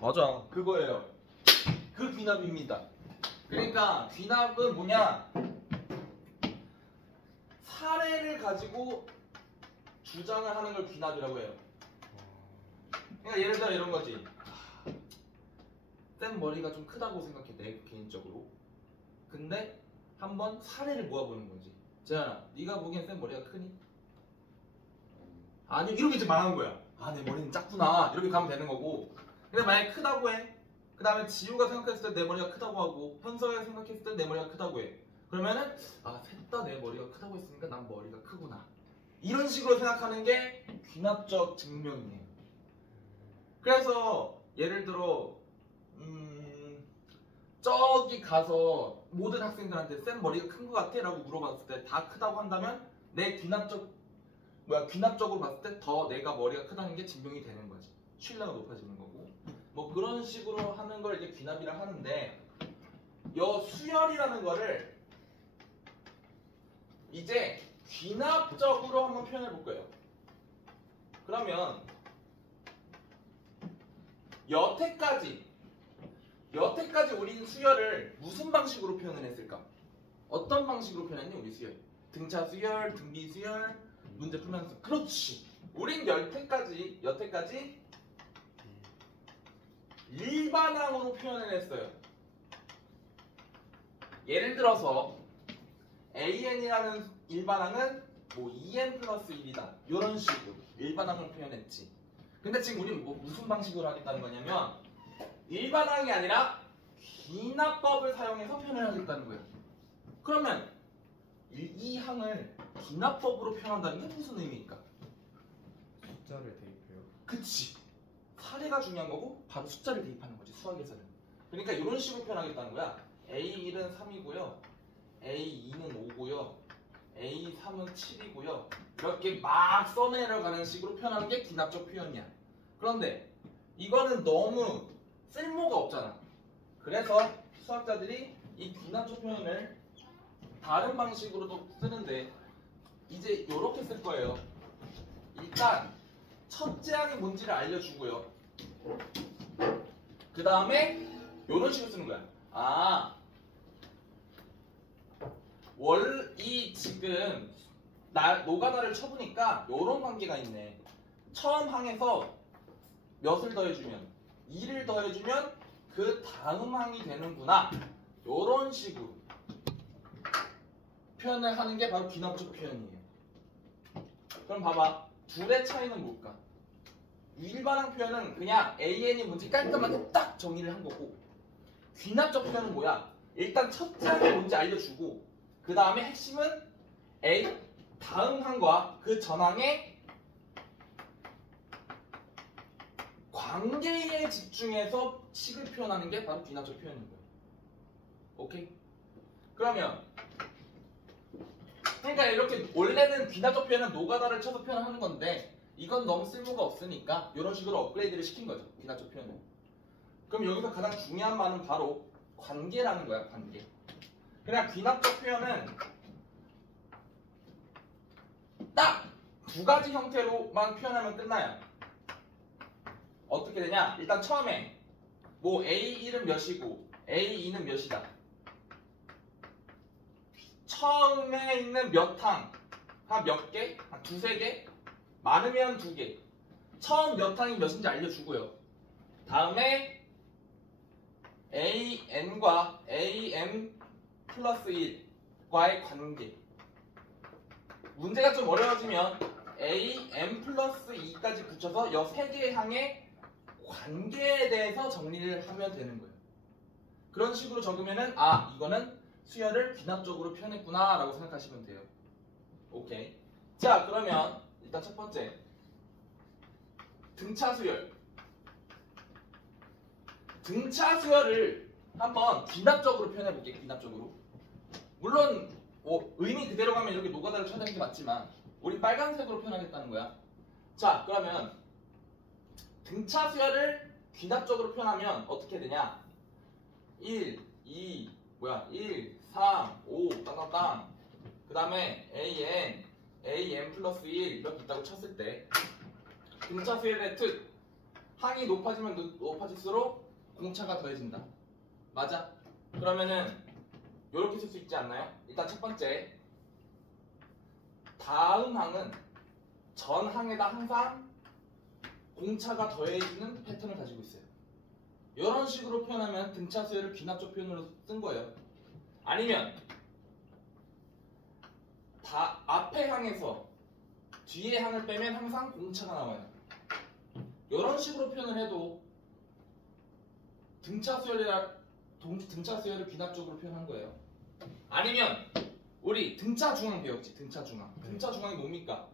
맞아. 그거예요. 그 귀납입니다. 그러니까 귀납은 뭐냐? 사례를 가지고 주장을 하는 걸 귀납이라고 해요. 그러니까 예를 들어 이런 거지. 쌤 머리가 좀 크다고 생각해, 내 개인적으로. 근데 한번 사례를 모아보는 거지. 재현아, 네가 보기엔 쌤 머리가 크니? 아니, 이렇게 이제 말하는 거야. 아, 내 머리는 작구나. 이렇게 가면 되는 거고. 근데 만약에 크다고 해. 그 다음에 지우가 생각했을 때 내 머리가 크다고 하고, 현서가 생각했을 때 내 머리가 크다고 해. 그러면은 아, 셋 다 내 머리가 크다고 했으니까 난 머리가 크구나. 이런 식으로 생각하는 게 귀납적 증명이에요. 그래서 예를 들어 저기 가서 모든 학생들한테 쌤 머리가 큰 것 같아? 라고 물어봤을 때 다 크다고 한다면 내 귀납적으로 봤을 때 더 내가 머리가 크다는 게 증명이 되는 거지. 신뢰가 높아지는 거고. 뭐 그런 식으로 하는 걸 이제 귀납이라 하는데, 여 수열이라는 거를 이제 귀납적으로 한번 표현해 볼 거예요. 그러면 여태까지 우리는 수열을 무슨 방식으로 표현을 했을까? 어떤 방식으로 표현했니 우리 수열? 등차 수열, 등비 수열, 문제 풀면서. 그렇지. 우린 여태까지 일반항으로 표현을 했어요. 예를 들어서 AN이라는 일반항은 뭐 2N 플러스 1이다. 이런 식으로 일반항을 표현했지. 근데 지금 우리는 무슨 방식으로 하겠다는 거냐면 일반항이 아니라 귀납법을 사용해서 표현을 하겠다는 거예요. 그러면 이 항을 귀납법으로 표현한다는 게 무슨 의미일까? 숫자를 대입해요. 그치. 사례가 중요한 거고 바로 숫자를 대입하는 거지, 수학에서는. 그러니까 이런 식으로 표현하겠다는 거야. A1은 3이고요. A2는 5고요. A3은 7이고요. 이렇게 막 써내려가는 식으로 표현하는 게 귀납적 표현이야. 그런데 이거는 너무 쓸모가 없잖아. 그래서 수학자들이 이 귀납적 표현을 다른 방식으로도 쓰는데 이제 이렇게 쓸 거예요. 일단 첫째 항이 뭔지를 알려주고요. 그 다음에 이런 식으로 쓰는 거야. 지금 노가다를 쳐보니까 이런 관계가 있네. 처음 항에서 몇을 더해주면 2를 더해주면 그 다음 항이 되는구나. 이런 식으로 표현을 하는 게 바로 귀납적 표현이에요. 그럼 봐봐. 둘의 차이는 뭘까? 일반항 표현은 그냥 AN이 뭔지 깔끔하게 딱 정의를 한 거고, 귀납적 표현은 뭐야? 일단 첫째 항이 뭔지 알려주고 그 다음에 핵심은 A 다음 항과 그 전항의 관계에 집중해서 식을 표현하는 게 바로 귀납적 표현인 거예요. 오케이? 그러면 그러니까 이렇게 원래는 귀납적 표현은 노가다를 쳐서 표현하는 건데 이건 너무 쓸모가 없으니까 이런 식으로 업그레이드를 시킨 거죠, 귀납적 표현을. 그럼 여기서 가장 중요한 말은 바로 관계라는 거야, 관계. 그냥 귀납적 표현은 딱 두 가지 형태로만 표현하면 끝나요. 어떻게 되냐? 일단 처음에 뭐 A1은 몇이고 A2는 몇이다. 처음에 있는 몇 항, 한 몇 개? 한 두세 개? 많으면 두 개. 처음 몇 항이 몇인지 알려주고요. 다음에 AN과 AM 플러스 1과의 관계. 문제가 좀 어려워지면 AM 플러스 2까지 붙여서 이 세 개의 항의 관계에 대해서 정리를 하면 되는 거예요. 그런 식으로 적으면은 이거는 수열을 귀납적으로 표현했구나 라고 생각하시면 돼요. 오케이. 자, 그러면 일단 첫 번째 등차 수열. 등차 수열을 한번 귀납적으로 표현해 볼게요. 귀납적으로. 물론 의미 그대로 가면 이렇게 노가다를 쳐야 되는 게 맞지만 우리 빨간색으로 표현하겠다는 거야. 자, 그러면 등차 수열을 귀납적으로 표현하면 어떻게 되냐? 1, 3, 5 땅땅땅. 그 다음에 AM 플러스 1 이렇게 있다고 쳤을 때 등차 수열의 뜻 항이 높아지면 높아질수록 공차가 더해진다. 맞아? 그러면은 이렇게 쓸 수 있지 않나요? 일단 첫 번째, 다음 항은 전 항에다 항상 공차가 더해지는 패턴을 가지고 있어요. 이런 식으로 표현하면 등차 수열을 귀납적 표현으로 쓴 거예요. 아니면 앞에 항에서 뒤에 항을 빼면 항상 공차가 나와요. 이런 식으로 표현을 해도 등차 수열을 귀납적으로 표현한 거예요. 아니면 우리 등차 중항 배웠지. 등차 중항. 등차 중항이 뭡니까?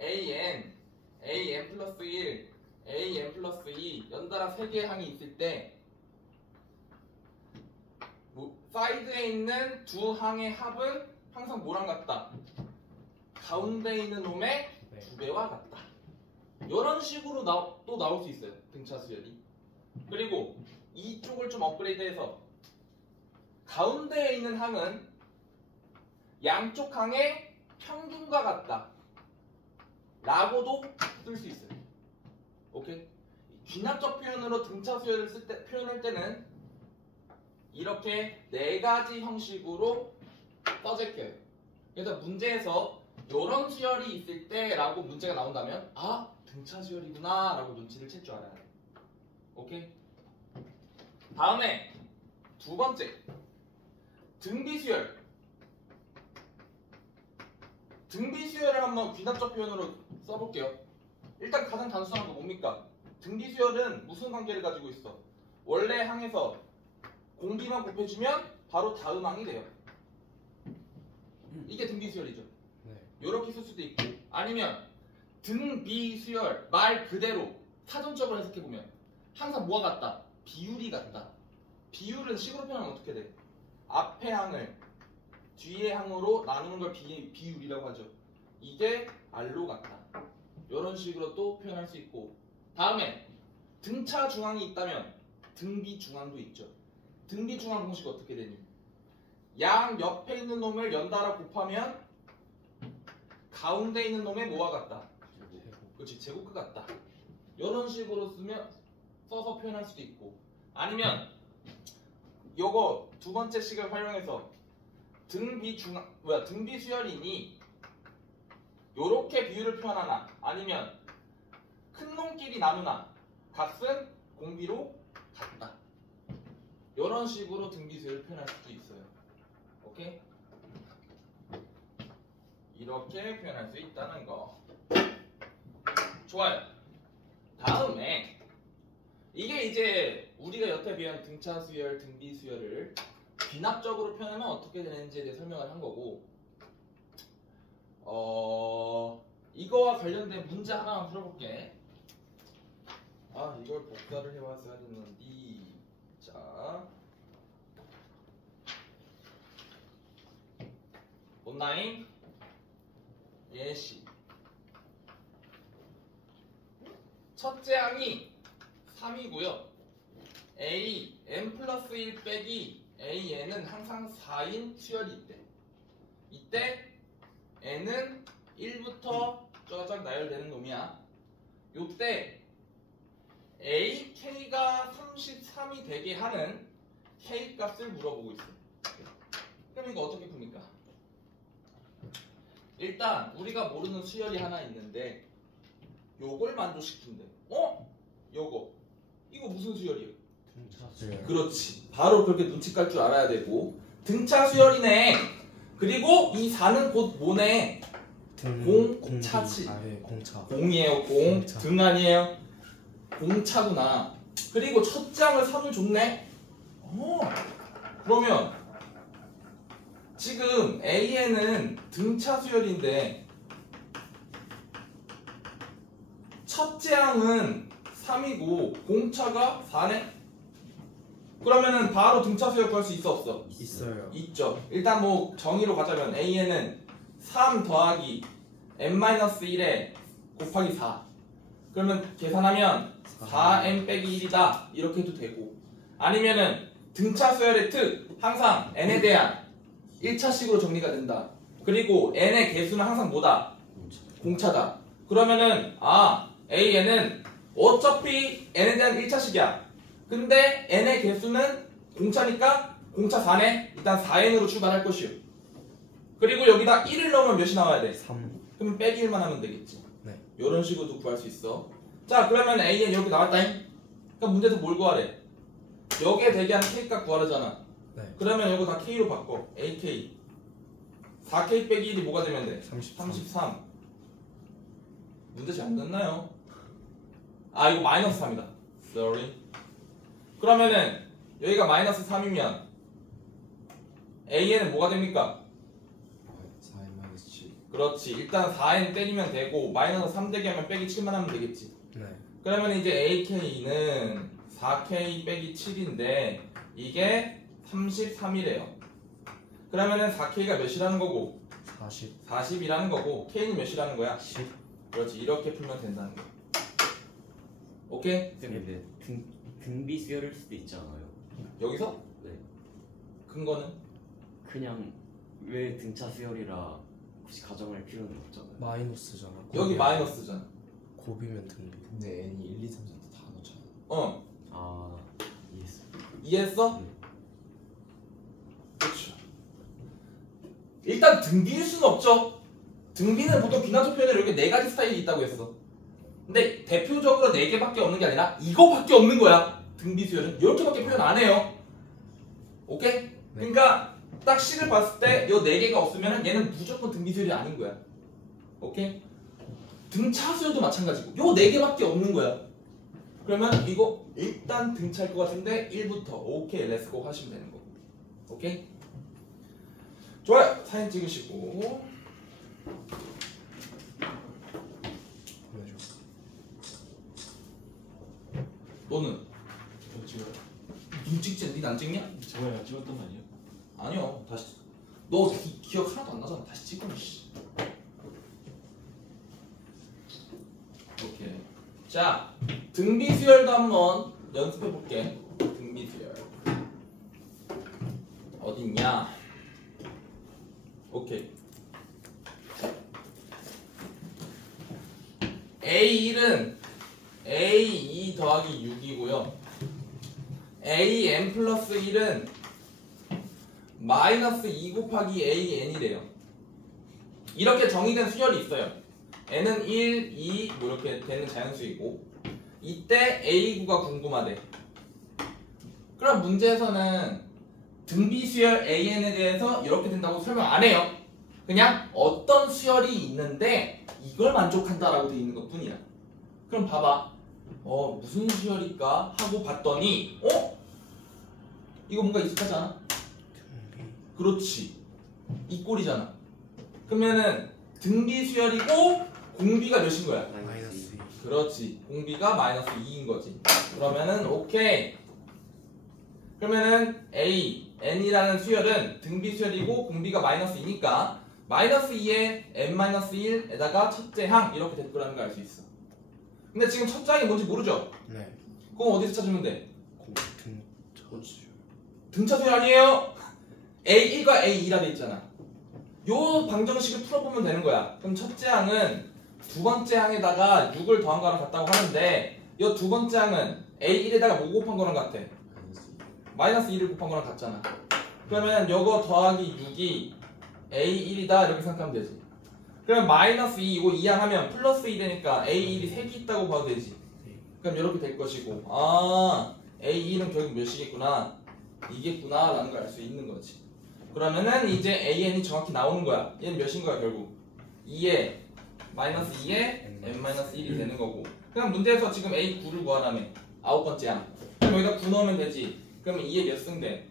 an 플러스 1, an 플러스 2 연달아 3개의 항이 있을 때 사이드에 있는 두 항의 합은 항상 뭐랑 같다? 가운데 있는 놈의 2배와 같다. 이런 식으로 또 나올 수 있어요. 등차 수열이. 그리고 이쪽을 좀 업그레이드해서 가운데에 있는 항은 양쪽 항의 평균과 같다 라고도 쓸 수 있어요. 오케이? 귀납적 표현으로 등차 수열을 표현할 때는 이렇게 4가지 형식으로 써제껴요. 그래서 문제에서 이런 수열이 있을 때 라고 문제가 나온다면 아, 등차 수열이구나 라고 눈치를 챌 줄 알아야 돼. 오케이? 다음에 두 번째, 등비수열. 등비수열을 한번 귀납적 표현으로 써볼게요. 일단 가장 단순한 거 뭡니까? 등비수열은 무슨 관계를 가지고 있어? 원래 항에서 공비만 곱해주면 바로 다음 항이 돼요. 이게 등비수열이죠. 이렇게 쓸 수도 있고, 아니면 등비수열 말 그대로 사전적으로 해석해보면 항상 뭐가 같다? 비율이 같다. 비율은 식으로 표현하면 어떻게 돼? 앞에 항을 뒤에 항으로 나누는 걸 비율이라고 하죠. 이게 R로 같다. 이런 식으로 또 표현할 수 있고, 다음에 등차 중항이 있다면 등비 중항도 있죠. 등비 중항 공식 어떻게 되니? 양 옆에 있는 놈을 연달아 곱하면 가운데 있는 놈의 뭐와 같다? 그렇지, 제곱과 같다. 이런 식으로 써서 표현할 수도 있고, 아니면 요거 두 번째 식을 활용해서 등비 수열이니 요렇게 비율을 표현하나 아니면 큰 놈끼리 나누나 값은 공비로 같다. 이런 식으로 등비 수열을 표현할 수도 있어요. 오케이? 이렇게 표현할 수 있다는 거. 좋아요. 다음에 이게 이제 우리가 여태 배운 등차 수열, 등비 수열을 귀납적으로 표현하면 어떻게 되는지에 대해 설명을 한 거고, 이거와 관련된 문제 하나만 풀어볼게. 아, 이걸 복사를 해왔어야 됐는데. 자, 온라인 예시. 첫째 항이 3이고요. a, n 플러스 1 빼기 an은 항상 4인 수열이 있대. 이때 n은 1부터 쫙쫙 나열되는 놈이야. 요때 ak가 33이 되게 하는 k 값을 물어보고 있어. 그럼 이거 어떻게 풉니까? 일단 우리가 모르는 수열이 하나 있는데 요걸 만족시킨대. 요거 이거 무슨 수열이에요? 등차 수열. 그렇지, 바로 그렇게 눈치 깔 줄 알아야 되고, 등차 수열이네. 그리고 이 4는 곧 뭐네? 공차지. 공차. 공이에요. 공차. 등 아니에요? 공차구나. 그리고 첫 장을 3을 줬네. 그러면 지금 AN은 등차 수열인데 첫째 항은 3이고 공차가 4네? 그러면은 바로 등차 수열 구할 수 있어 없어? 있어요. 있죠. 일단 뭐 정의로 가자면 AN은 3 더하기 n-1에 곱하기 4. 그러면 계산하면 4n 빼기 1이다 이렇게 해도 되고, 아니면은 등차 수열의 특 항상 n에 대한 1차식으로 정리가 된다. 그리고 n의 개수는 항상 뭐다? 공차다. 그러면은 AN은 어차피 n에 대한 1차식이야. 근데 n의 개수는 공차니까 공차 4네. 일단 4n으로 출발할 것이요. 그리고 여기다 1을 넣으면 몇이 나와야 돼? 3. 그럼 빼기 1만 하면 되겠지. 네. 이런 식으로도 구할 수 있어. 자, 그러면 an 이렇게 나왔다잉. 그럼 문제에서 뭘 구하래? 여기에 되게 하는 k값 구하래잖아. 네. 그러면 이거 다 k로 바꿔. ak 4k 빼기 1이 뭐가 되면 돼? 33. 문제 잘 안 됐나요? 아, 이거 마이너스 3이다. Sorry. 그러면은 여기가 마이너스 3이면 an은 뭐가 됩니까? 4n-7. 그렇지. 일단 4n 때리면 되고 마이너스 3 되게 하면 빼기 7만 하면 되겠지. 네. 그러면 이제 ak는 4k 빼기 7인데 이게 33이래요. 그러면은 4k가 몇이라는 거고 40. 40이라는 거고 k는 몇이라는 거야? 10. 그렇지. 이렇게 풀면 된다는 거야. 오케이? 근데 등비 수열일 수도 있지 않아요? 여기서? 네. 근거는? 그냥 왜 등차 수열이라 굳이 가정할 필요는 없잖아요. 마이너스잖아. 여기 곱이야. 마이너스잖아. 곱이면 등비. 근데 n이 1, 2, 3, 4도 다 넣잖아. 어. 아, 이해했어. 이해했어? 네. 그렇죠. 일단 등비일 수는 없죠. 등비는 보통 비난조 표현으로 이렇게 네 가지 스타일이 있다고 했어. 근데 대표적으로 네 개밖에 없는 게 아니라 이거밖에 없는 거야. 등비 수열은 이렇게밖에 표현 안 해요. 오케이? 그러니까 딱 식을 봤을 때 이 네 개가 없으면 얘는 무조건 등비 수열이 아닌 거야. 오케이? 등차 수열도 마찬가지고 요 네 개밖에 없는 거야. 그러면 이거 일단 등차일 것 같은데 1부터 오케이 렛츠고 하시면 되는 거. 오케이? 좋아요. 사진 찍으시고 보내줘. 너는 저 지금 눈 찍지? 니안 찍냐? 저번에 찍었던 거 아니에요? 아니요. 다시 너 기억 하나도 안 나잖아. 다시 찍어. 씨. 오케이. 자, 등비 수열도 한번 연습해 볼게. 등비 수열 어딨냐? 오케이. A1은 A2 더하기 6이고요. AN 플러스 1은 마이너스 2 곱하기 AN이래요. 이렇게 정의된 수열이 있어요. n은 1, 2, 뭐 이렇게 되는 자연수이고 이때 A9가 궁금하대. 그럼 문제에서는 등비 수열 AN에 대해서 이렇게 된다고 설명 안 해요. 그냥 어떤 수열이 있는데 이걸 만족한다라고 돼 있는 것 뿐이야. 그럼 봐봐. 무슨 수열일까 하고 봤더니 이거 뭔가 익숙하지 않아? 등비. 그렇지. 이 꼴이잖아. 그러면은 등비 수열이고 공비가 몇인 거야? 마이너스 2. 그렇지. 공비가 마이너스 2인 거지. 그러면은 오케이. 그러면은 A, N이라는 수열은 등비 수열이고 공비가 마이너스 2니까 마이너스 2에 N-1에다가 첫째 항 이렇게 될 거라는 걸 알 수 있어. 근데 지금 첫째 항이 뭔지 모르죠? 네. 그럼 어디서 찾으면 돼? 등차 수열. 등차 수열 아니에요? A1과 A2라 돼 있잖아. 요 방정식을 풀어보면 되는 거야. 그럼 첫째 항은 두 번째 항에다가 6을 더한 거랑 같다고 하는데 요 두 번째 항은 A1에다가 뭐 곱한 거랑 같아? 마이너스 2를 곱한 거랑 같잖아. 그러면 요거 더하기 6이 A1이다 이렇게 생각하면 되지. 그럼 마이너스 2이고 2항 하면 플러스 2 되니까 A1이 3개 있다고 봐도 되지. 그럼 이렇게 될 것이고 A2는 결국 몇이겠구나 이겠구나 라는 걸 알 수 있는 거지. 그러면은 이제 AN이 정확히 나오는 거야. 얘는 몇인 거야 결국 2에 마이너스 2에 N-1이 되는 거고. 그럼 문제에서 지금 A9를 구하라며 9번째 항. 그럼 여기다 9 넣으면 되지. 그러면 2에 몇 승 돼?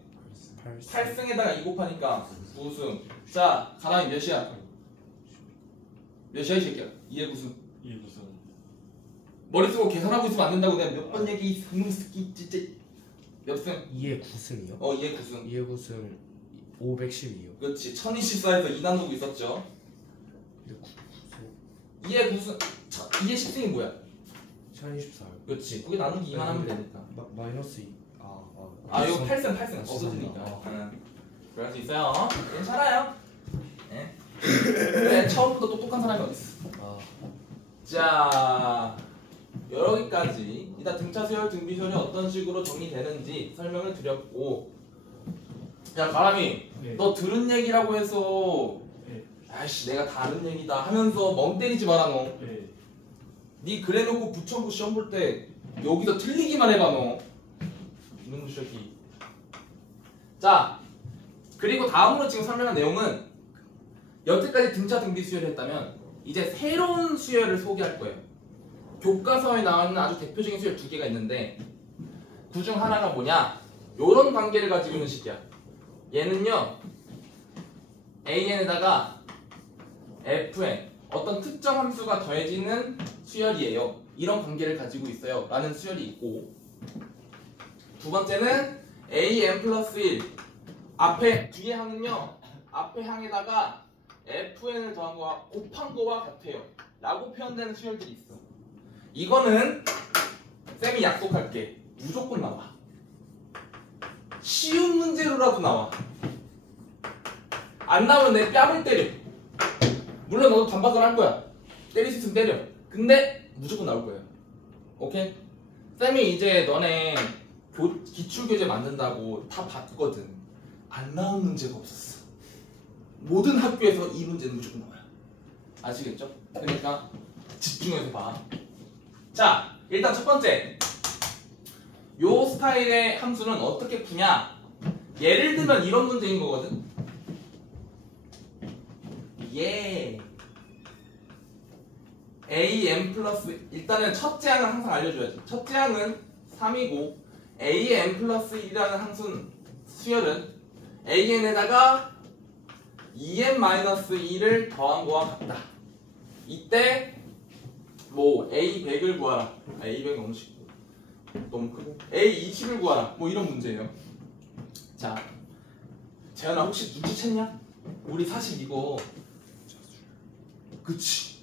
8승에다가 2 곱하니까 9승. 자, 가람이 몇이야? 몇이야 이 새끼야? 2에 9승. 이게 무슨 머리 쓰고 계산하고 있으면 안 된다고 내가 몇 번 얘기 스키 진짜. 몇 승? 2에 9승이요? 2에 9승. 2에 9승 512요. 그렇지. 1024에서 2 나누고 있었죠. 근데 2에 9승. 2에 10승이 뭐야? 1024요. 그렇지. 그게 나누기 2만 하면 되니까. 마이너스 2. 이거 8승 없어지니까. 그럴 수 있어요. 괜찮아요. 네. 그래, 처음부터 똑똑한 사람이 어딨어. 자, 여기까지 일단 등차 수열, 등비 수열이 어떤 식으로 정리되는지 설명을 드렸고, 야 가람이, 네. 너 들은 얘기라고 해서 네. 아이씨 내가 다른 얘기다 하면서 멍 때리지 마라 너. 네. 니 그래놓고 부천부 시험 볼 때 여기서 틀리기만 해봐 너. 이놈의 새끼. 자, 그리고 다음으로 지금 설명한 내용은 여태까지 등차 등비 수열을 했다면 이제 새로운 수열을 소개할 거예요. 교과서에 나오는 아주 대표적인 수열 두 개가 있는데 그 중 하나가 뭐냐? 요런 관계를 가지고 있는 식이야. 얘는요 AN에다가 FN 어떤 특정 함수가 더해지는 수열이에요. 이런 관계를 가지고 있어요 라는 수열이 있고, 두 번째는 AN 플러스 1 앞에 뒤에 항은요 앞에 항에다가 FN을 더한 거와 곱한 거와 같아요 라고 표현되는 수열들이 있어. 이거는 쌤이 약속할게 무조건 나와. 쉬운 문제로라도 나와. 안 나오면 내 뺨을 때려. 물론 너도 반박을 할 거야. 때릴 수 있으면 때려. 근데 무조건 나올 거예요. 오케이? 쌤이 이제 너네 기출교재 만든다고 다 봤거든. 안 나온 문제가 없었어. 모든 학교에서 이 문제는 무조건 나와요. 아시겠죠? 그러니까 집중해서 봐. 자, 일단 첫 번째, 요 스타일의 함수는 어떻게 푸냐? 예를 들면 이런 문제인 거거든. 예. AN 플러스, 일단은 첫째 항은 항상 알려줘야지. 첫째 항은 3이고 AN 플러스 1이라는 함수는 수열은 AN에다가 2n-2를 더한 거와 같다. 이때 뭐 A100을 구하라. A100 너무 쉽고 너무 크고 A20을 구하라. 뭐 이런 문제예요. 자, 재현아 혹시 눈치챘냐? 우리 사실 이거 그치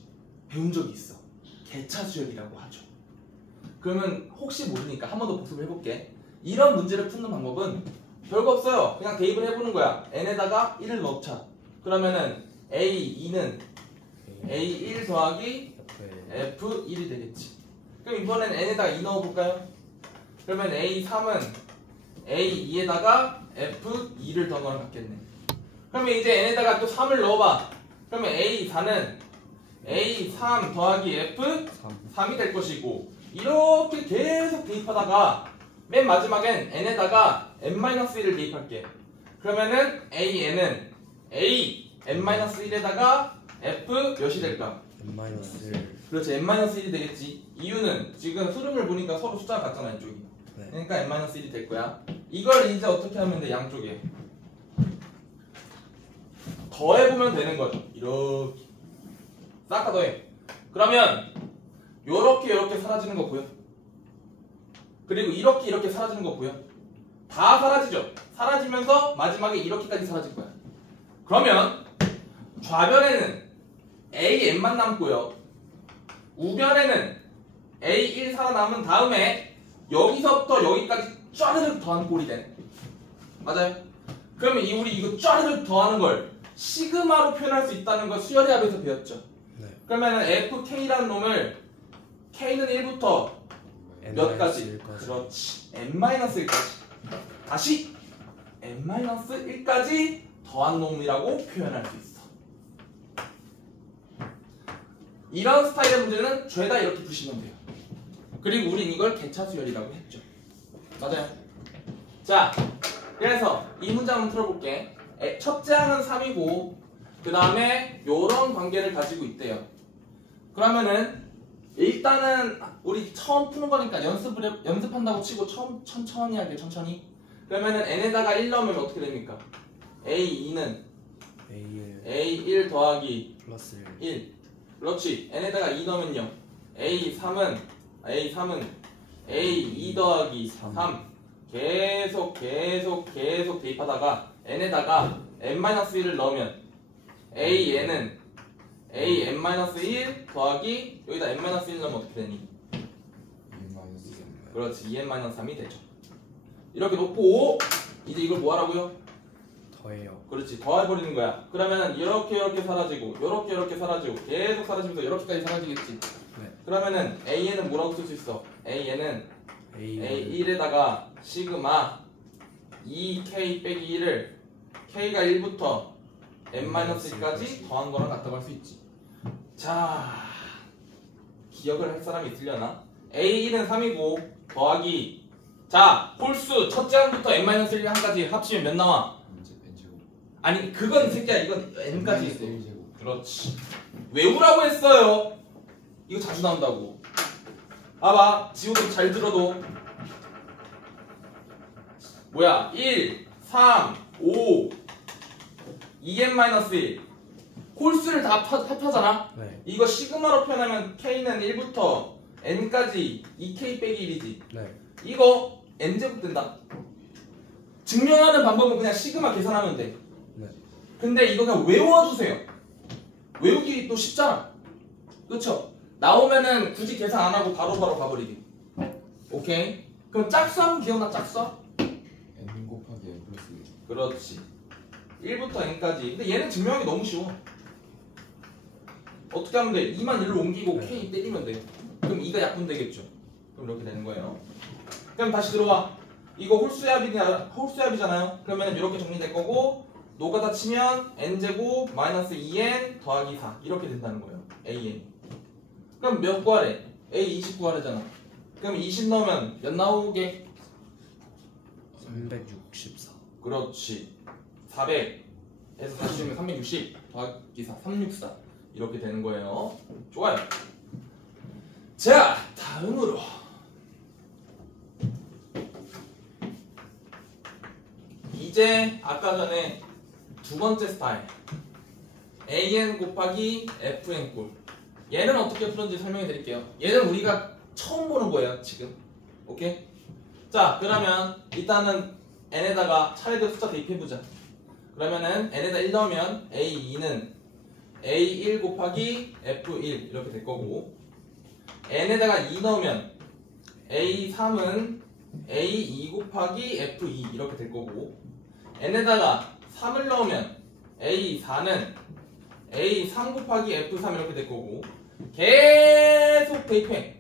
배운 적이 있어. 개차수열이라고 하죠. 그러면 혹시 모르니까 한 번 더 복습을 해볼게. 이런 문제를 푸는 방법은 별거 없어요. 그냥 대입을 해보는 거야. n에다가 1을 넣자. 그러면은 A2는 A1 더하기 F1이 되겠지. 그럼 이번엔 n에다가 2 넣어볼까요? 그러면 A3은 A2에다가 F2를 더한 거랑 같겠네. 그러면 이제 n에다가 또 3을 넣어봐. 그러면 A4는 A3 더하기 F3이 될 것이고, 이렇게 계속 대입하다가 맨 마지막엔 n에다가 n-1을 대입할게. 그러면은 AN은 n-1에다가 F 몇이 될까? n-1. 그렇지, n-1이 되겠지. 이유는 지금 흐름을 보니까 서로 숫자가 같잖아 이쪽이. 네. 그러니까 n-1이 될 거야. 이걸 이제 어떻게 하면 돼? 양쪽에 더해보면 되는 거죠. 이렇게 싹 다 더해. 그러면 요렇게 사라지는 거 보여? 그리고 이렇게 사라지는 거 보여? 다 사라지죠? 사라지면서 마지막에 이렇게까지 사라질 거야. 그러면 좌변에는 AN만 남고요, 우변에는 A1 살아남은 다음에 여기서부터 여기까지 쫘르륵 더한 꼴이 되네. 맞아요? 그러면 우리 이거 쫘르륵 더하는 걸 시그마로 표현할 수 있다는 걸 수열의 합에서 배웠죠. 네. 그러면은 FK라는 놈을 K는 1부터 몇 가지? 그렇지, n-1까지. 다시 n-1까지 더한 놈이라고 표현할 수 있어. 이런 스타일의 문제는 죄다 이렇게 푸시면 돼요. 그리고 우린 이걸 개차수열이라고 했죠. 맞아요? 자, 그래서 이 문제 한번 풀어볼게. 첫째 항은 3이고 그 다음에 요런 관계를 가지고 있대요. 그러면은 일단은 우리 처음 푸는 거니까 연습한다고 치고 천천히 할게요. 천천히. 그러면은 n에다가 1 넣으면 어떻게 됩니까? A2는 A1 A1 더하기 플러스 1. 그렇지. n에다가 2 넣으면요, A3은 A2 더하기 3. 계속 대입하다가 n에다가 n-1을 넣으면 AN은 AN-1 더하기 여기다 n-1 넣으면 어떻게 되니? 그렇지, 2n-3이 되죠. 이렇게 놓고 이제 이걸 뭐 하라고요? 더해요. 그렇지, 더해버리는 거야. 그러면 이렇게 사라지고 이렇게 사라지고 계속 사라지면서 이렇게까지 사라지겠지. 네. 그러면은 AN은 뭐라고 쓸 수 있어? AN은 A A1에다가 시그마 2K 빼기 1을 K가 1부터 N-1까지 더한 거랑 같다고 할 수 있지. 자, 기억을 할 사람이 있으려나? A1은 3이고 더하기 자, 홀수 첫째 항부터 N-1 항까지 합치면 몇 나와? N제곱. 아니, 그건 새끼야. 이건 N까지 있어. 1제곱. 그렇지. 외우라고 했어요. 이거 자주 나온다고. 봐봐. 지우도 잘 들어도. 뭐야? 1, 3, 5, 2n-1. 홀수를 다 합하잖아? 네. 이거 시그마로 표현하면 K는 1부터 N까지 2K 빼기 1이지. 네. 이거 N제곱 된다. 증명하는 방법은 그냥 시그마 계산하면 돼. 네. 근데 이거 그냥 외워주세요. 외우기 또 쉽잖아. 그쵸? 나오면은 굳이 계산 안 하고 바로바로 가버리기. 오케이? 그럼 짝수하면 기억나? 짝수? N 곱하기 N 플러스 1. 그렇지. 1부터 N까지. 근데 얘는 증명하기 너무 쉬워. 어떻게 하면 돼? 2만 1로 옮기고 네. K 때리면 돼. 그럼 2가 약분되겠죠. 그럼 이렇게 되는 거예요. 그럼 다시 들어와. 이거 홀수합이잖아요. 그러면 이렇게 정리될 거고 노가다 치면 n제곱 마이너스 2n 더하기 4 이렇게 된다는 거예요. an. 그럼 몇 구하래? a 20 구하래잖아. 그럼 20 넣으면 몇 나오게? 364. 그렇지. 400에서 다시 주면 360 더하기 4 364 이렇게 되는 거예요. 좋아요. 자, 다음으로 이제 아까 전에 두 번째 스타일 an 곱하기 fn 꼴. 얘는 어떻게 푸는지 설명해 드릴게요. 얘는 우리가 처음 보는 거예요 지금. 오케이? 자, 그러면 일단은 n에다가 차례대로 숫자 대입해보자. 그러면은 n에다 1 넣으면 a2는 a1 곱하기 f1 이렇게 될 거고 n에다가 2 넣으면 a3은 a2 곱하기 f2 이렇게 될 거고 n에다가 3을 넣으면 a4는 a3 곱하기 f3 이렇게 될 거고 계속 대입해.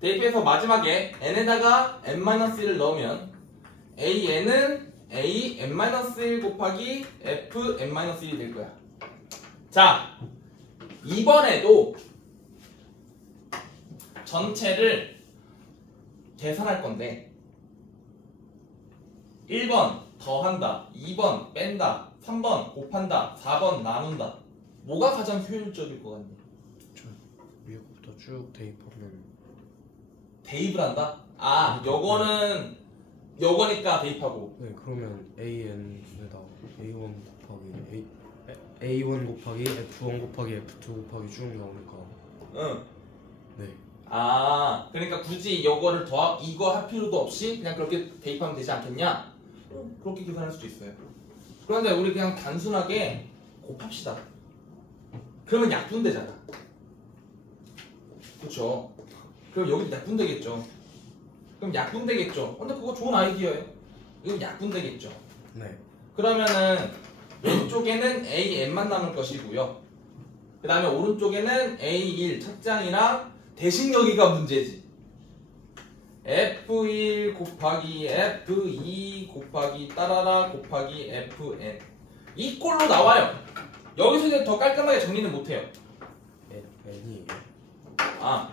대입해서 마지막에 n에다가 n-1을 넣으면 an은 an-1 곱하기 fn-1이 될 거야. 자, 이번에도 전체를 계산할 건데 1번 더한다, 2번 뺀다, 3번 곱한다, 4번 나눈다. 뭐가 가장 효율적일 것 같니? 위에부터 쭉 대입하면 대입을 한다? 아, 요거니까 대입하고. 네, 그러면 AN에다 A1 곱하기 A1 곱하기 F1 곱하기 F2 곱하기 쭉 나오니까 응. 네. 아, 그러니까 굳이 요거를 이거 할 필요도 없이 그냥 그렇게 대입하면 되지 않겠냐? 그렇게 계산할 수도 있어요. 그런데 우리 그냥 단순하게 곱합시다. 그러면 약분되잖아. 그렇죠? 그럼 여기도 약분되겠죠. 그럼 약분되겠죠. 근데 그거 좋은 아이디어예요. 이거 약분되겠죠. 네. 그러면은 왼쪽에는 AN만 남을 것이고요. 그 다음에 오른쪽에는 A1 첫 장이랑 대신 여기가 문제지. F1 곱하기 F2 곱하기 따라라 곱하기 FN 이 꼴로 나와요. 여기서 이제 더 깔끔하게 정리는 못해요. N이에요. 아,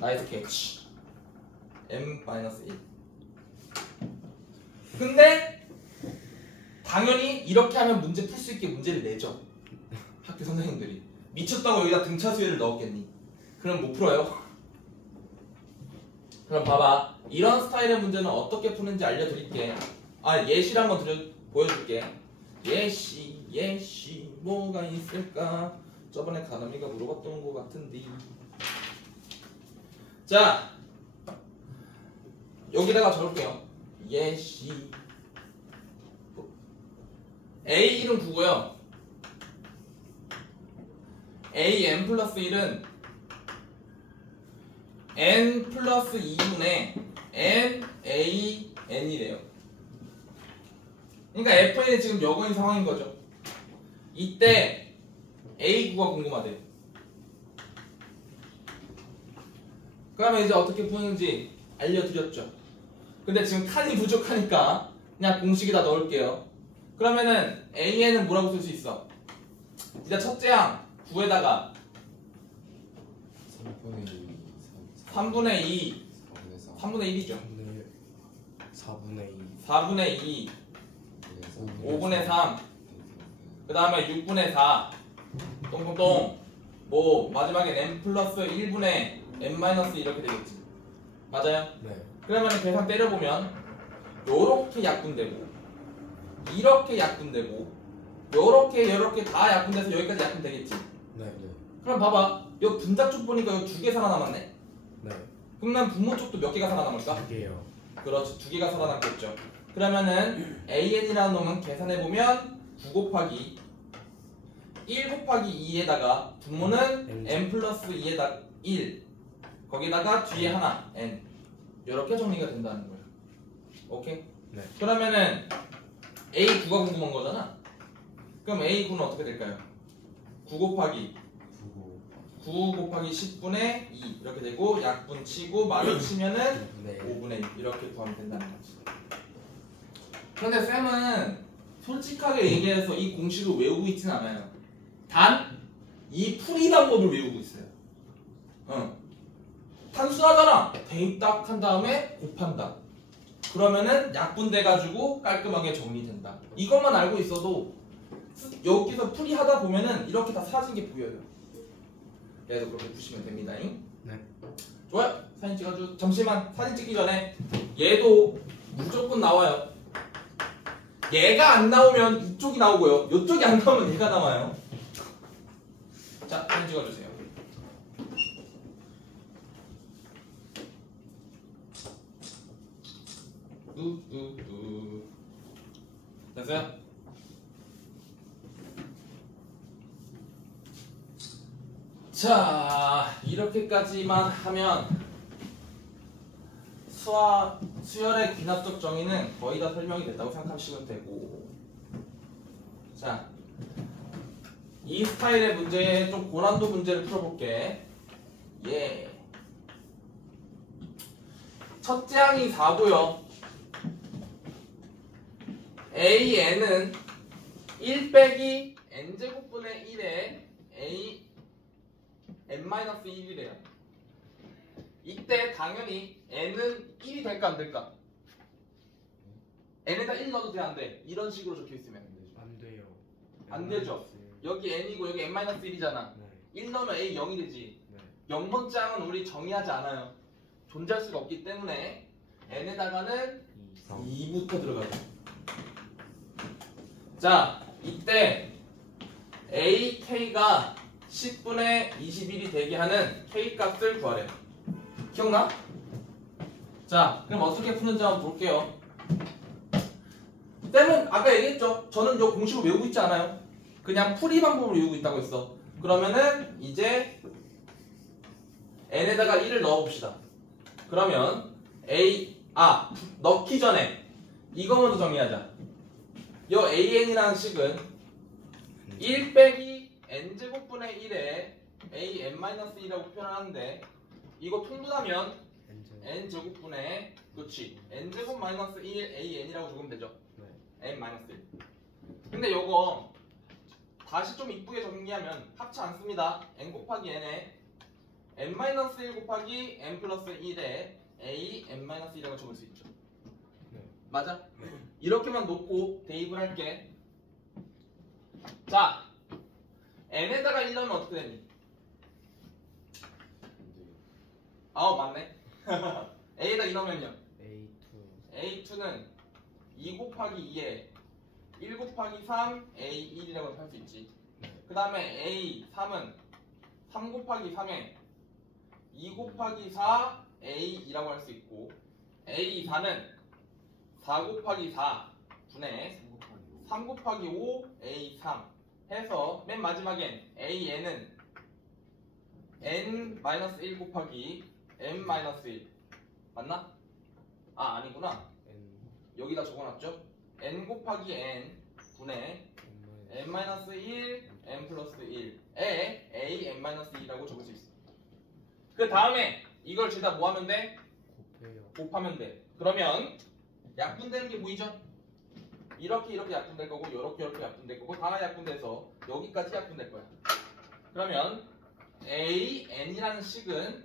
나이스 캐치. M-1. 근데 당연히 이렇게 하면 문제 풀 수 있게 문제를 내죠. 학교 선생님들이 미쳤다고 여기다 등차 수열을 넣었겠니? 그럼 못 풀어요. 그럼 봐봐, 이런 스타일의 문제는 어떻게 푸는지 알려드릴게. 아, 예시를 한번 보여줄게. 예시 뭐가 있을까? 저번에 가람이가 물어봤던 것 같은데. 자, 여기다가 적을게요. 예시 A1은 9고요 AN 플러스 1은 N 플러스 2분의 N, A, N이래요. 그러니까 FN이 지금 여거인 상황인 거죠. 이때 A9가 궁금하대요. 그러면 이제 어떻게 푸는지 알려드렸죠. 근데 지금 칸이 부족하니까 그냥 공식에다 넣을게요. 그러면은 AN은 뭐라고 쓸 수 있어? 일단 첫째 항 9에다가 3분의 2 3분의 1이죠. 4분의 2 4분의 2 5분의 3 그 다음에 6분의 4 똥똥똥 뭐 마지막엔 n 플러스 1분의 n 마이너스 이렇게 되겠지. 맞아요? 네. 그러면 계산 때려보면 요렇게 약분되고 이렇게 약분되고 요렇게 다 약분돼서 여기까지 약분되겠지. 네. 그럼 봐봐 요 분자 쪽 보니까 요 두 개 살아남았네. 네. 그러면 분모 쪽도 몇 개가 살아남을까? 2개요. 그렇지, 두 개가 살아남겠죠. 그러면은 AN이라는 놈은 계산해보면 9 곱하기 1 곱하기 2에다가 분모는 n 플러스 2에다 1 거기다가 뒤에 하나 n 이렇게 정리가 된다는 거예요. 오케이? 네. 그러면은 A9가 궁금한 거잖아. 그럼 A9는 어떻게 될까요? 9 곱하기 9 곱하기 10분의 2 이렇게 되고 약분 치고 마루 치면은 네. 5분의 1 이렇게 구하면 된다는 거지. 그런데 쌤은 솔직하게 얘기해서 이 공식을 외우고 있진 않아요. 단 이 풀이 방법을 외우고 있어요. 단순하잖아. 대입 딱 한 다음에 곱한다. 그러면은 약분돼 가지고 깔끔하게 정리된다. 이것만 알고 있어도 여기서 풀이 하다 보면은 이렇게 다 사라진 게 보여요. 얘도 그렇게 푸시면 됩니다. 네. 좋아요. 사진 찍어줘. 잠시만, 사진 찍기 전에 얘도 무조건 나와요. 얘가 안 나오면 이쪽이 나오고요. 이쪽이 안 나오면 얘가 나와요. 자, 사진 찍어주세요. 됐어요? 자, 이렇게까지만 하면 수열의 귀납적 정의는 거의 다 설명이 됐다고 생각하시면 되고, 자, 이 스타일의 문제에 좀 고난도 문제를 풀어볼게. 예. 첫째 항이 4고요. AN은 1 빼기 n제곱분의 1에 a n-1이래요. 이때 당연히 n은 1이 될까 안 될까? n에다 1 넣어도 돼 안 돼? 이런 식으로 적혀 있으면 안 돼요. 안 되죠. 여기 n이고 여기 n-1이잖아. 네. 1 넣으면 a 0이 되지. 네. 0번째 항은 우리 정의하지 않아요. 존재할 수가 없기 때문에 n에다가는 2부터 들어가죠. 자, 이때 AK가 10분의 21이 되게 하는 K 값을 구하래요. 기억나? 자, 그럼 어떻게 푸는지 한번 볼게요. 쌤은 아까 얘기했죠. 저는 이 공식을 외우고 있지 않아요. 그냥 풀이 방법을 외우고 있다고 했어. 그러면은 이제 n에다가 1을 넣어봅시다. 그러면 넣기 전에 이거 먼저 정리하자. 요 AN이라는 식은 1 빼기 n제곱분의 1에 an-1이라고 표현하는데 이거 통분하면 n제곱분의 그렇지 n제곱 마이너스 1 an이라고 적으면 되죠. 네. n-1 근데 요거 다시 좀 이쁘게 정리하면 합쳐 안 씁니다. n 곱하기 n에 n-1 곱하기 n 플러스 1에 an-1이라고 적을 수 있죠. 네. 맞아? 네. 이렇게만 놓고 대입을 할게. 자, n에다가 1 넣으면 어떻게 되니? 맞네. a에다 2 넣으면요. A2는 2 곱하기 2에 1 곱하기 3 A1이라고 할 수 있지. 그 다음에 A3은 3 곱하기 3에 2 곱하기 4 A2라고 할 수 있고, A4는 4 곱하기 4 분의 3 곱하기 5 A3 해서 맨 마지막엔 AN은 n-1 곱하기 n-1 맞나? 아니구나. 여기다 적어놨죠? n 곱하기 n 분의 n-1 n 플러스 1에 a n-1이라고 적을 수 있어. 그 다음에 이걸 죄다 뭐 하면 돼? 곱해요. 곱하면 돼. 그러면 약분되는 게 보이죠? 이렇게 약분될 거고 이렇게 약분될 거고 다 약분돼서 여기까지 약분될 거야. 그러면 AN이라는 식은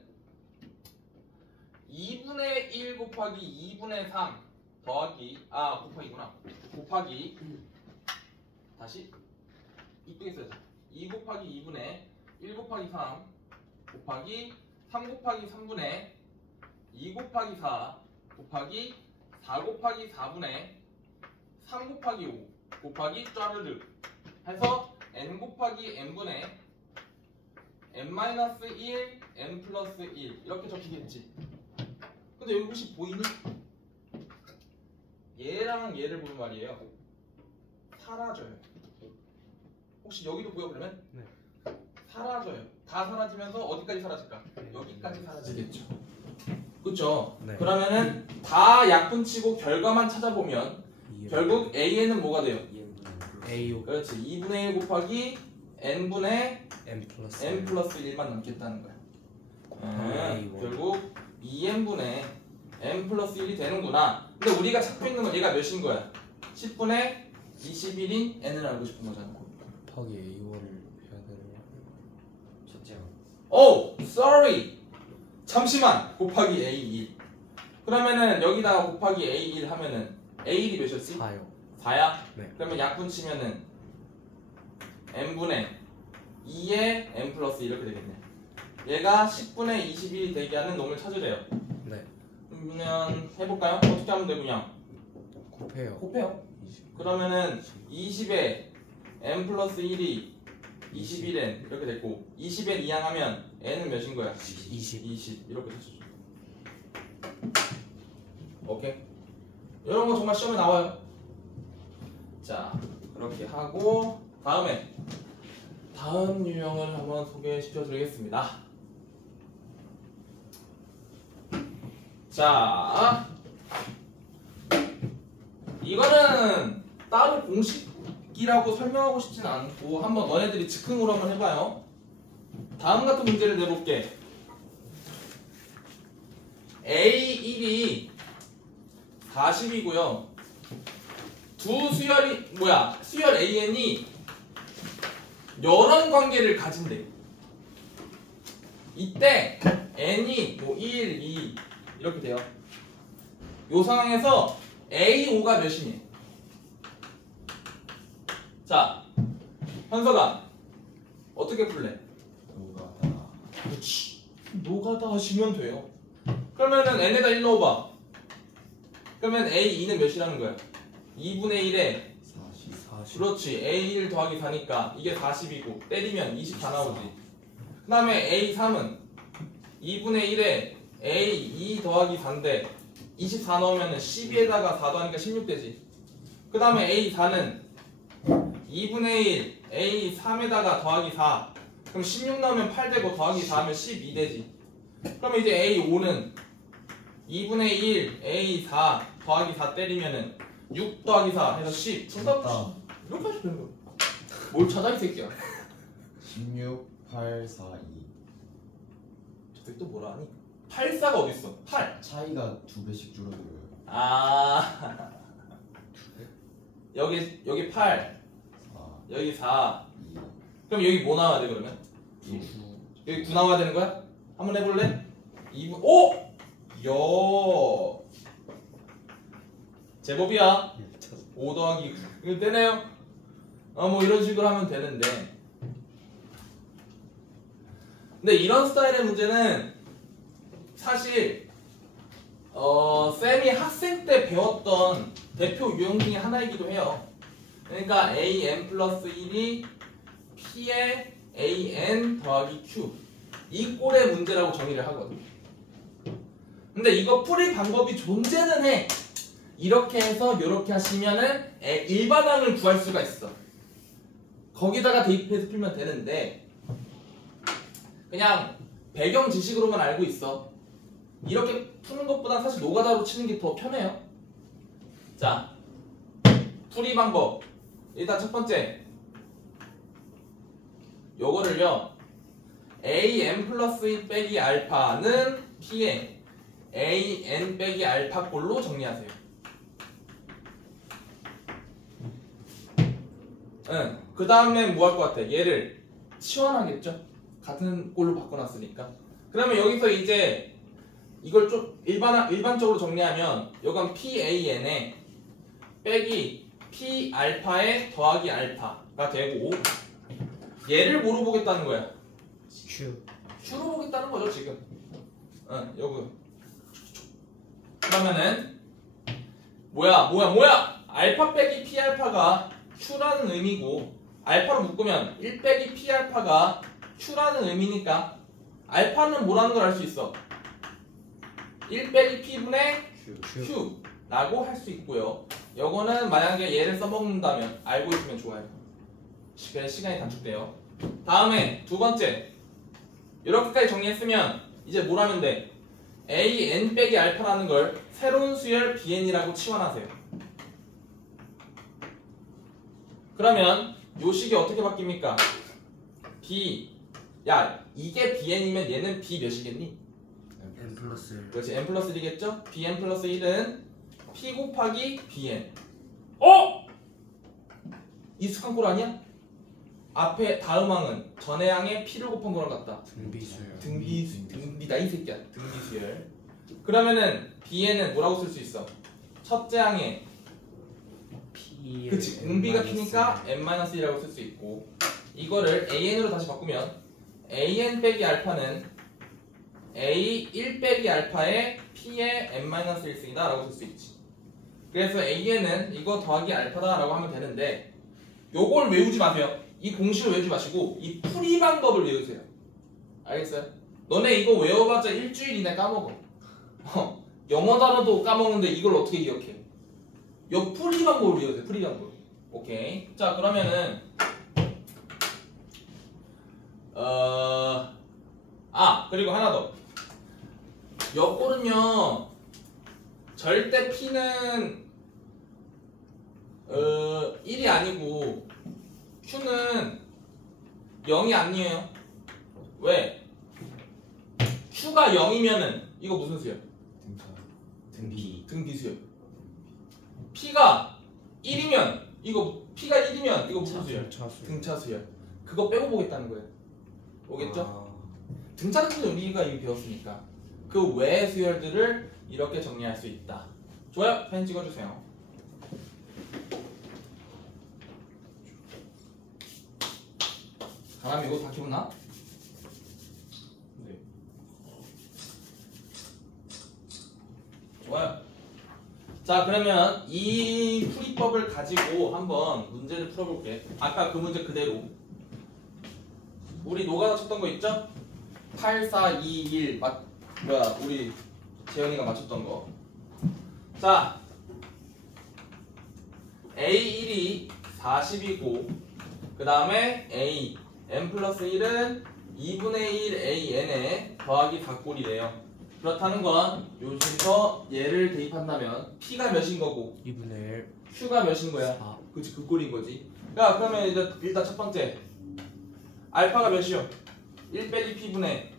2분의 1 곱하기 2분의 3 더하기 곱하기 다시 이쁘게 써야죠. 2 곱하기 2분의 1 곱하기 3 곱하기 3 곱하기 3분의 2 곱하기 4 곱하기 4 곱하기 4분의 3 곱하기 5 곱하기 짜르르 해서 n 곱하기 n분의 n-1 n 플러스 1 이렇게 적히겠지. 근데 여기 혹시 보이니? 얘랑 얘를 보면 말이에요 사라져요. 혹시 여기도 보여 그러면? 네. 사라져요. 다 사라지면서 어디까지 사라질까? 여기까지 사라지겠죠. 쓰겠죠. 그쵸? 네. 그러면은 다 약분치고 결과만 찾아보면 결국 AN은 뭐가 돼요? 2n분의 A 그렇지. 2분의 1 곱하기 n분의 M 플러스 n 플러스 1만 남겠다는 거야. A1. 결국 2n분의 n 플러스 1이 되는구나. 근데 우리가 찾고 있는 건 얘가 몇인 거야? 10분의 21인 n을 알고 싶은 거잖아. 곱하기 A1을 해야 되는 거. 첫째요. 오! sorry! 잠시만! 곱하기 A1 그러면은 여기다가 곱하기 A1 하면은 A1이 몇이었지? 4요. 4야? 네. 그러면 약분 치면은 n분의 2의 n 플러스 이렇게 되겠네. 얘가 10분의 21이 되게 하는 놈을 찾으래요. 네. 그러면 해볼까요? 어떻게 하면 돼 그냥? 곱해요. 곱해요. 그러면은 20에 n 플러스 1이 21n 이렇게 됐고 20n 이항하면 n은 몇인 거야? 20 이렇게 찾아줘. 오케이? 이런 거 정말 시험에 나와요. 자 그렇게 하고 다음 유형을 한번 소개시켜 드리겠습니다. 자 이거는 따로 공식이라고 설명하고 싶진 않고 한번 너네들이 즉흥으로 한번 해봐요. 다음 같은 문제를 내볼게. A1이 40이고요. 수열 AN이 이런 관계를 가진대. 이때 n이 뭐 1, 2 이렇게 돼요. 이 상황에서 A5가 몇이니? 자, 현서가 어떻게 풀래? 노가다. 그렇지. 노가다 하시면 돼요. 그러면은 n에다 1 넣어봐. 그러면 A2는 몇이라는 거야? 2분의 1에 40. 그렇지. A1 더하기 4니까 이게 40이고 때리면 24 나오지. 그 다음에 A3은 2분의 1에 A2 더하기 4인데 24 넣으면 12에다가 4 더하니까 16 되지. 그 다음에 A4는 2분의 1 A3에다가 더하기 4 그럼 16 넣으면 8 되고 더하기 4 하면 12 되지. 그러면 이제 A5는 2분의 1 A4 더하기 4 때리면은 6 더하기 4 해서 10 정답 이렇게 하시면 되는 거야. 뭘 찾아 이 새끼야. 16, 8, 4, 2. 저 새끼 또 뭐라 하니? 84가 어딨어? 8 차이가 2배씩 줄어들어요. 아 여기 8 4, 여기 4 2, 그럼 여기 뭐 나와야 돼 그러면? 1. 여기 9 나와야 되는 거야? 한번 해볼래? 2분 오! 야 제법이야. 5 더하기 9 이거 되네요. 뭐 이런 식으로 하면 되는데 근데 이런 스타일의 문제는 사실 쌤이 학생 때 배웠던 대표 유형 중에 하나이기도 해요. 그러니까 AN 플러스 1이 P의 AN 더하기 Q 이 꼴의 문제라고 정의를 하거든. 근데 이거 풀이 방법이 존재는 해. 이렇게 해서 이렇게 하시면은 일반항을 구할 수가 있어. 거기다가 대입해서 풀면 되는데 그냥 배경 지식으로만 알고 있어. 이렇게 푸는 것보다 사실 노가다로 치는 게 더 편해요. 자, 풀이 방법. 일단 첫 번째 요거를요 AN 플러스 1 빼기 알파는 P에 A, N 빼기 알파 꼴로 정리하세요. 응. 그 다음에 뭐 할 것 같아? 얘를 치환하겠죠? 같은 꼴로 바꿔놨으니까. 그러면 여기서 이제 이걸 좀 일반적으로 정리하면 요건 PAN에 빼기 P 알파에 더하기 알파가 되고 얘를 뭐로 보겠다는 거야? Q. Q로 보겠다는 거죠 지금. 응, 여기. 그러면은 뭐야? 알파 빼기 P 알파가 Q라는 의미고 알파로 묶으면 1 빼기 P 알파가 Q라는 의미니까 알파는 뭐라는 걸 알 수 있어? 1 빼기 P분의 Q라고 할 수 있고요. 요거는 만약에 얘를 써먹는다면 알고 있으면 좋아요. 시간이 단축돼요. 다음에 두 번째 이렇게까지 정리했으면 이제 뭘 하면 돼? A, N 빼기 알파라는 걸 새로운 수열 BN이라고 치환하세요. 그러면 요 식이 어떻게 바뀝니까? B 야 이게 BN이면 얘는 B 몇이겠니? N 플러스 1. 그렇지 N 플러스 1이겠죠? BN 플러스 1은 P 곱하기 BN. 익숙한 꼴 아니야? 앞에 다음 항은 전에 항에 P를 곱한 거랑 같다. 등비수열. 등비다 이 새끼야. 등비수열. 그러면은 BN은 뭐라고 쓸 수 있어? 첫째 항에 P. 그치 공비가 P니까 N-1이라고 쓸 수 있고 이거를 AN으로 다시 바꾸면 AN 빼기 알파는 A 1 빼기 알파의 P의 N-1승이다 라고 쓸 수 있지. 그래서 AN은 이거 더하기 알파다 라고 하면 되는데 요걸 외우지 마세요. 이 공식을 외우지 마시고 이 풀이 방법을 외우세요. 알겠어요? 너네 이거 외워봤자 일주일 이내 까먹어. 영어 단어도 까먹는데 이걸 어떻게 기억해? 요 풀이 방법을 외우세요. 풀이 방법. 오케이. 자 그러면은 그리고 하나 더. 요 꼴은요 절대 P는 1이 아니고 Q는 0이 아니에요. 왜? Q가 0이면은 이거 무슨 수열? 등비. 등비수열. P가 1이면 이거 P가 1이면 이거 무슨 수열? 차수. 등차수열. 그거 빼고 보겠다는 거예요. 오겠죠? 등차수는 우리가 이미 배웠으니까 그 외의 수열들을 이렇게 정리할 수 있다. 좋아요. 사진 찍어주세요. 사람 이거 다 기억나? 네. 좋아요. 자 그러면 이 풀이법을 가지고 한번 문제를 풀어볼게. 아까 그 문제 그대로 우리 노가다 쳤던 거 있죠? 8, 4, 2, 1 우리 재현이가 맞췄던 거. 자 A1이 40이고 그 다음에 A N 플러스 1은 2분의 1 AN에 더하기 4꼴이래요. 그렇다는 건 여기서 얘를 대입한다면 P가 몇인 거고 2분의 1. Q가 몇인 거야? 4. 그치 그 꼴인 거지. 야 그러면 이제 일단 첫 번째 알파가 몇이요? 1 빼기 P분의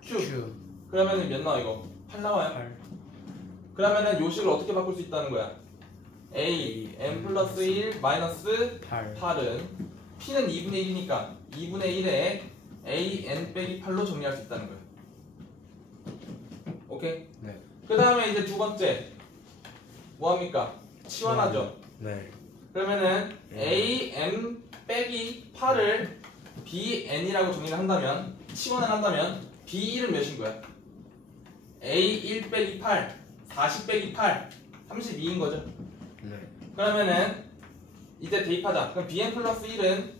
Q. 그러면은 몇 나와 이거? 8 나와요. 8. 그러면은 요 식을 어떻게 바꿀 수 있다는 거야? A N 플러스 1 마이너스 8. 8은 P는 2분의 1이니까 2분의 1에 A N 빼기 8로 정리할 수 있다는 거야. 오케이? 네. 그 다음에 이제 두 번째 뭐합니까? 치환하죠. 네. 그러면은 A M 빼기 8을 B N이라고 정리를 한다면 치환을 한다면 B 1은 몇인 거야? A 1 빼기 8 40 빼기 8 32인 거죠. 네. 그러면은 이제 대입하자. 그럼 BN 플러스 1은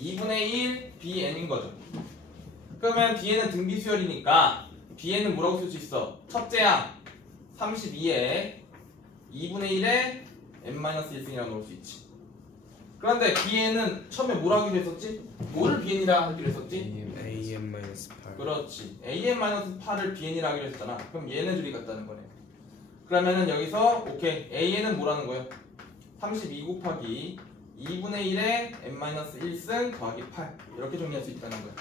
2분의 1 BN인 거죠. 그러면 BN은 등비수열이니까 BN은 뭐라고 쓸 수 있어? 첫째 항 32에 2분의 1에 n-1승이라고 넣을 수 있지. 그런데 BN은 처음에 뭘 하기로 했었지? 뭐를 BN이라 하기로 했었지? AM-8. 그렇지. AN-8을 BN이라 하기로 했잖아. 그럼 얘네 둘이 같다는 거네. 그러면은 여기서 오케이 AN은 뭐라는 거예요? 32 곱하기 2분의 1에 n-1승 더하기 8 이렇게 정리할 수 있다는 거예요.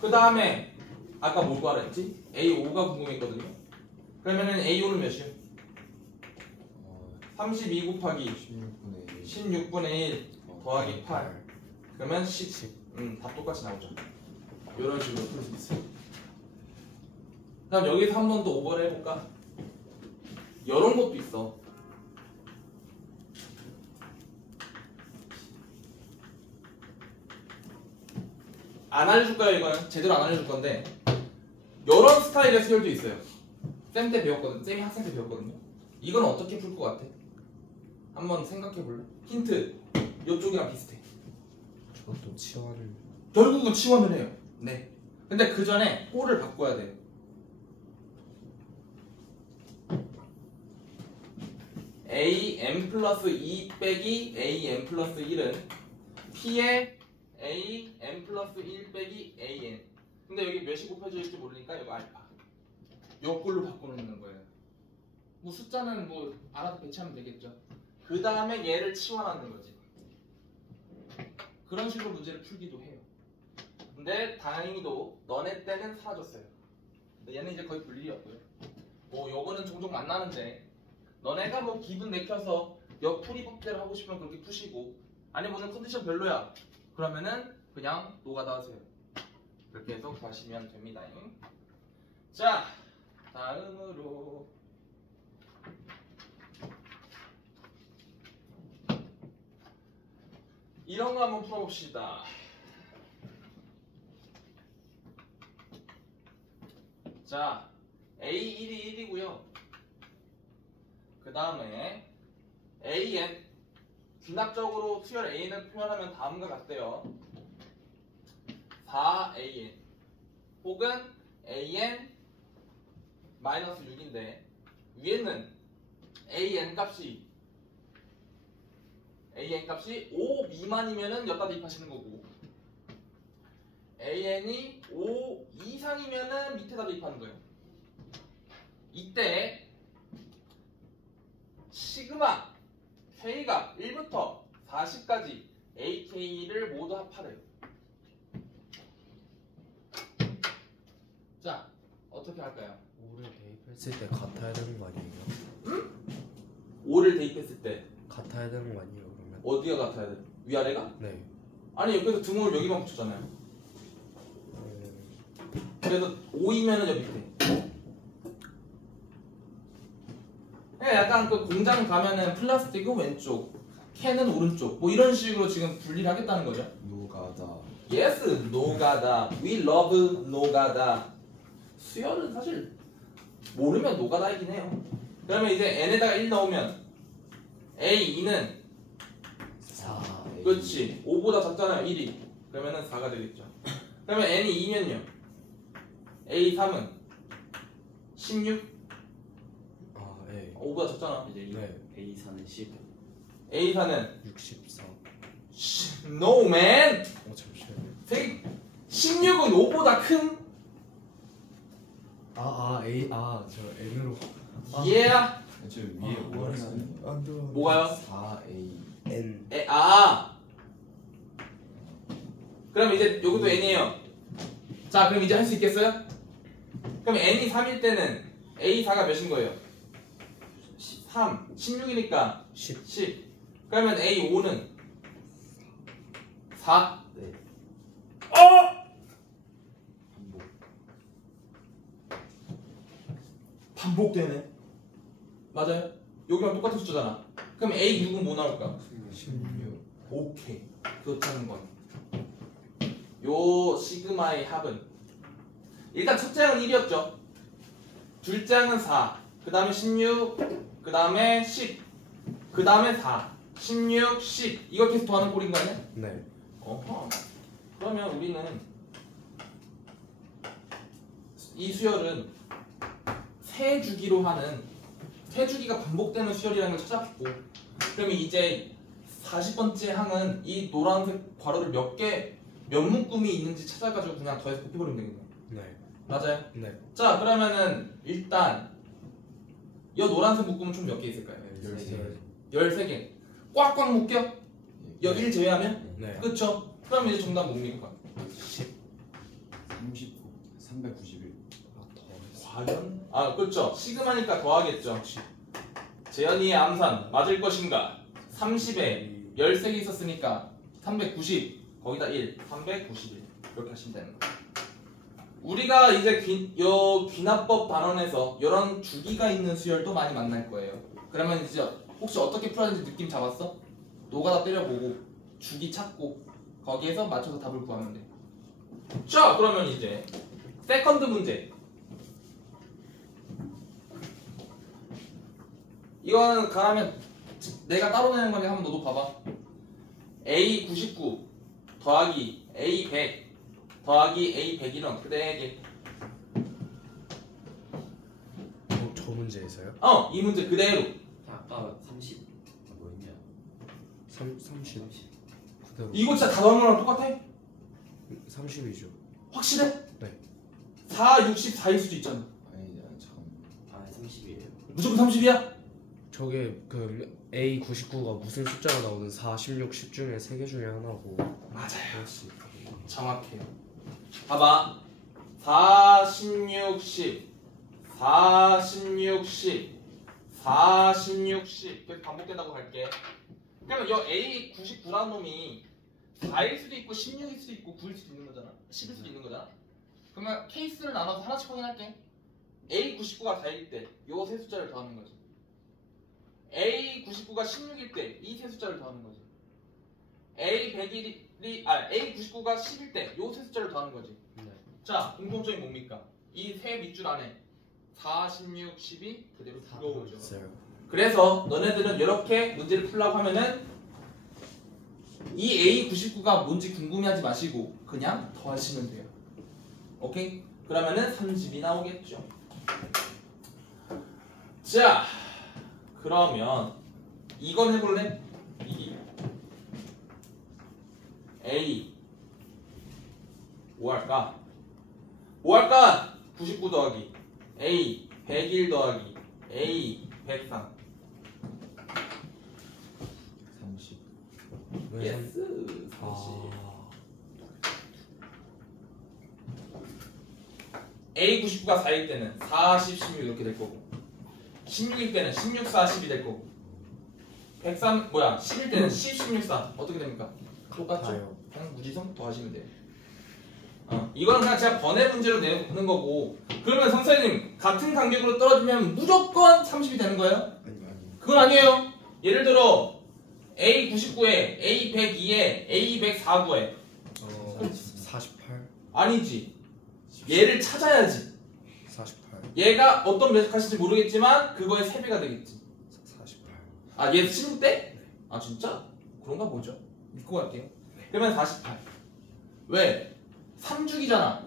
그 다음에 아까 뭐 구하라 했지? A5가 궁금했거든요. 그러면은 A5는 몇이요? 32 곱하기 16분의 1 16분의 1 더하기 8 그러면 10. 답 똑같이 나오죠. 이런 식으로 풀 수 있어요. 그럼 여기서 한 번 더 오버를 해볼까? 이런 것도 있어. 안 알려줄까요? 이거는 제대로 안 알려줄 건데 이런 스타일의 수열도 있어요. 쌤 때 배웠거든. 쌤이 학생 때 배웠거든요. 이건 어떻게 풀 것 같아? 한번 생각해 볼래? 힌트. 이쪽이랑 비슷해. 저것도 치환. 결국은 치환을 해요. 네. 근데 그 전에 꼴을 바꿔야 돼요. am 플러스 2 빼기 am 플러스 1은 p의 am 플러스 1 빼기 an. 근데 여기 몇이 곱해져 있을지 모르니까 이거 알파. 요 꼴로 바꿔놓는 거예요. 뭐 숫자는 뭐 알아서 배치하면 되겠죠. 그 다음에 얘를 치환하는 거지. 그런 식으로 문제를 풀기도 해요. 근데 다행히도 너네 때는 사라졌어요. 근데 얘는 이제 거의 분리였고요. 뭐 요거는 종종 만나는데 너네가 뭐 기분 내켜서 옆풀이 법대로 하고 싶으면 그렇게 푸시고 아니면 오늘 컨디션 별로야 그러면은 그냥 노가다 하세요. 그렇게 해서 가시면 됩니다. 자 다음으로 이런 거 한번 풀어봅시다. 자 A1이 1이고요. 그 다음에 AN 귀납적으로 수열 AN을 표현하면 다음과 같대요. 4AN 혹은 AN 마이너스 6인데 위에는 AN 값이 5 미만이면은 여기다 대입하시는 거고 AN이 5 이상이면은 밑에다 대입하는 거예요. 이때 시그마 K가 1부터 40까지 AK를 모두 합하래요. 자, 어떻게 할까요? 5를 대입했을 때 같아야 되는 거 아니에요? 5를 대입했을 때 같아야 되는 거 아니에요 그러면? 어디가 같아야 돼? 위아래가? 네. 아니 옆에서 등호를 여기만 붙였잖아요. 그래서 5이면은 여기 밑에. 그러니까 약간 그 공장 가면은 플라스틱은 왼쪽, 캔은 오른쪽, 뭐 이런 식으로 지금 분리를 하겠다는 거죠. 노가다 Yes, 노가다. We love 노가다. 수열은 사실 모르면 노가다이긴 해요. 그러면 이제 n에다가 1 넣으면 A2는 4. 그렇지 5보다 작잖아요 1이. 그러면은 4가 되겠죠. 그러면 n이 2면요 A3은 16 아, 네. 5보다 작잖아. 이제 네. A4는 10 A4는 64. No man. 잠시만요. 16은 5보다 큰 저 N으로. Yeah. 저 위에 뭐가 있어요? 뭐가요? 4A N. 그럼 이제 요것도 n이에요. 자 그럼 이제 할 수 있겠어요? 그럼 n이 3일 때는 A4가 몇인 거예요? 3 16이니까 10 그러면 A5는 4 네. 반복되네. 맞아요? 여기랑 똑같은 숫자잖아. 그럼 A6은 뭐 나올까? 16 오케이. 그렇다는 건. 요 시그마의 합은 일단 첫째 항은 1이었죠. 둘째 항은 4. 그 다음에 16. 그 다음에 10. 그 다음에 4. 16, 10. 이걸 계속 더하는 꼴인 거 아니야? 네. 어허. 그러면 우리는 이 수열은 세 주기로 하는 세 주기가 반복되는 수열이라는 걸 찾았고 그러면 이제 40번째 항은 이 노란색 괄호를 몇 묶음이 있는지 찾아가지고 그냥 더해서 곱해버리면 되겠네요. 네. 맞아요? 네. 자 그러면은 일단 이 노란색 묶음은 총 몇 개 있을까요? 13개. 꽉꽉 묶여? 여기 1 제외하면? 네. 그쵸? 그럼 이제 정답 뭡니까? 39 391. 과연? 아 그렇죠. 시그마니까 더하겠죠. 재현이의 암산 맞을 것인가? 30에 13개 있었으니까 390 거기다 1 391 이렇게 하시면 되는 거예요. 우리가 이제 귀납법 단원에서 이런 주기가 있는 수열도 많이 만날 거예요. 그러면 이제 혹시 어떻게 풀어야 되는지 느낌 잡았어? 노가다 때려보고 주기 찾고 거기에서 맞춰서 답을 구하면 돼. 자 그러면 이제 세컨드 문제. 이거는 가라면 내가 따로 내는 거니까 한번 너도 봐봐. A99 더하기 A100 더하기 A101은 어떻게 되게? 저 문제에서요? 이 문제 그대로. 아까 30 뭐였냐? 30 그대로. 이거 진짜 다 넣은 거랑 똑같아? 30이죠. 확실해? 네. 4, 60, 4일 수도 있잖아. 아니 잠깐. 아 30이에요. 무조건 30이야? 저게 그 A99가 무슨 숫자가 나오는 4, 16, 10 중에 3개 중에 하나고. 맞아요. 그렇지. 정확해요. 봐봐. 4, 16, 10 4, 16, 10 4, 16, 10 계속 반복된다고 할게. 그러면 이 A99라는 놈이 4일 수도 있고 16일 수도 있고 9일 수도 있는 거잖아. 10일 수도 있는 거잖아. 그러면 케이스를 나눠서 하나씩 확인할게. A99가 4일 때 요 세 숫자를 더하는 거지. A99가 16일 때 이 세 숫자를 더하는 거지. A99가 10일 때 요 세 숫자를 더하는 거지. 네. 자, 공통점이 뭡니까? 이 세 밑줄 안에 4, 16, 10이 그대로 들어오죠. 있어요. 그래서 너네들은 이렇게 문제를 풀라고 하면은 이 A99가 뭔지 궁금해하지 마시고 그냥 더하시면 돼요. 오케이? 그러면은 30이 나오겠죠. 자, 그러면 이건 해볼래? A 뭐 할까? 99 더하기 A 101 더하기 A 103 30. 왜 예스 30 A99가 4일 때는 40, 16 이렇게 될 거고 16일 때는 16, 40이 될 거고 103 10일 때는 10, 16, 4 어떻게 됩니까? 똑같죠? 같아요. 그냥 무지성 더하시면 돼요. 이거는 그냥 제가 번외 문제로 내는 거고 그러면 선생님 같은 간격으로 떨어지면 무조건 30이 되는 거예요? 아니. 그건 아니에요. 예를 들어 A99에 A102에 A104 구해. 48 아니지. 얘를 찾아야지. 48 얘가 어떤 매직하실지 모르겠지만 그거의 3배가 되겠지. 48 얘 16대? 아 진짜? 그런가 보죠. 믿고 갈게요. 그러면 48. 왜? 3주기잖아.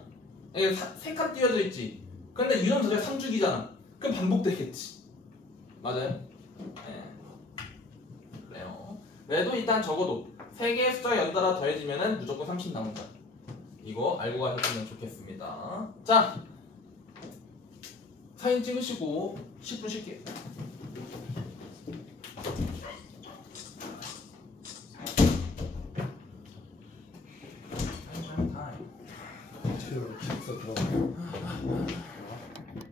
이게 3칸 띄어져 있지. 근데 유형 자체가 3주기잖아. 그럼 반복되겠지. 맞아요? 네. 그래요. 그래도 일단 적어도 3개의 숫자가 연달아 더해지면 무조건 30 나온다. 이거 알고 가셨으면 좋겠습니다. 자, 사진 찍으시고 10분 쉴게요. 제가 들어가요.